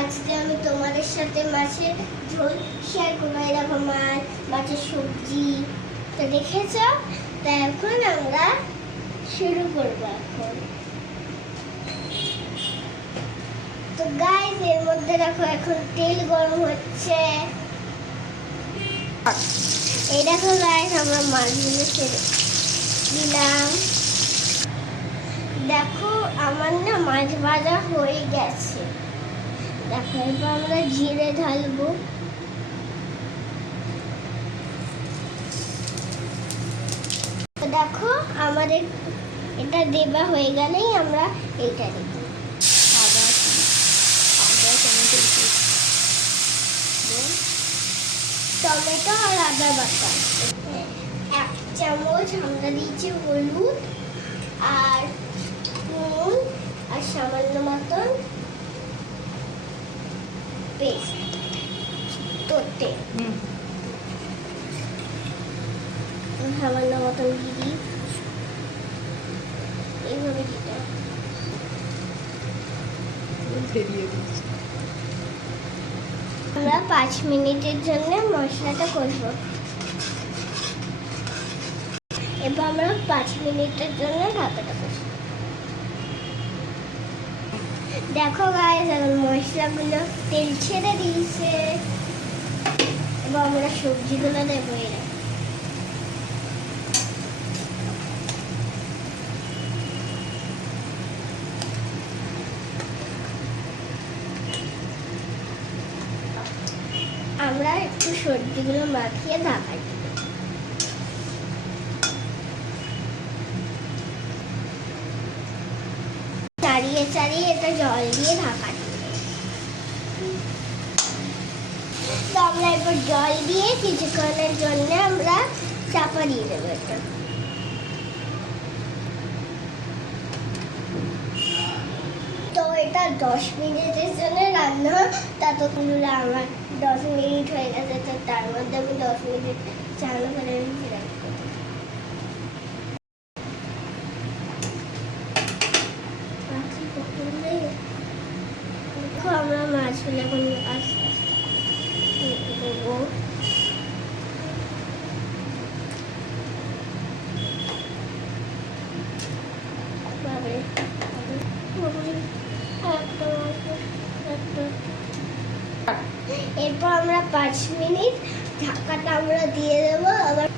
আজকে আমি তোমাদের সাথে মাছের ঝোল শেয়ার করবো। এরকম মাছের সবজি তো দেখেছ। তা এখন আমরা শুরু করবো। এখন তো গাইস এর মধ্যে দেখো এখন তেল গরম হচ্ছে। এই দেখো গাইস আমরা মাছগুলো ছেড়ে দিলাম। দেখো আমার না মাছ ভাজা হয়ে গেছে। দেখো এবার আমরা জিরে ঢালবো। দেখো আমাদের এটা দেবা হয়ে গেলেই আমরা এইটা দেব। টমেটো আর আদা বাটা 1 চামচ আমরা দিয়েছি হলুদ আর নুন আর সামান্য মতন পেস্ট তোতে সামান্য মতন ঘি এইভাবে দিতে আমরা 5 মিনিটের জন্য মশলাটা করব। এবার আমরা 5 মিনিটের জন্য ঢাকাটা করব। দেখো গাইস এখন মশলাগুলো তেল ছেড়ে দিয়েছে। এবার আমরা সবজিগুলো দেবো। আমরা একটু সবজিগুলো মাখিয়ে ঢাকা দিব। চাড়িয়ে চাড়িয়ে এটা জল দিয়ে ঢাকা দিব। তো আমরা এবার জল দিয়ে কিছুক্ষণের জন্য আমরা চাপা দিয়ে দেবো এটা। তো এটা 10 মিনিটের জন্য রান্না। ততক্ষণ আমার 10 মিনিট হয়ে গেছে। তো তার মধ্যে আমি 10 মিনিট চালু করে রাখবো। দেখো আমরা মাছগুলো এখন আস্তে আস্তে দেবো। এরপর আমরা 5 মিনিট ঢাকাটা আমরা দিয়ে দেবো। আবার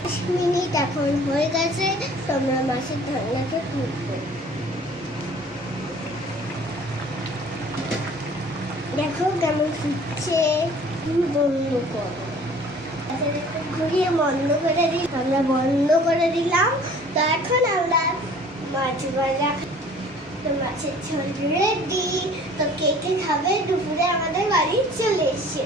5 মিনিট এখন হয়ে গেছে। তো আমরা মাছের ঢাকনাটা তুলবো। দেখো কেমন ফুটছে। বন্ধ করো। ঘুরিয়ে বন্ধ করে দিই। আমরা বন্ধ করে দিলাম। তো এখন আমরা মাছ ভাজা মাছের ঝোল রেডি। তো কে কে খাবে দুপুরে আমাদের বাড়ি চলে এসে।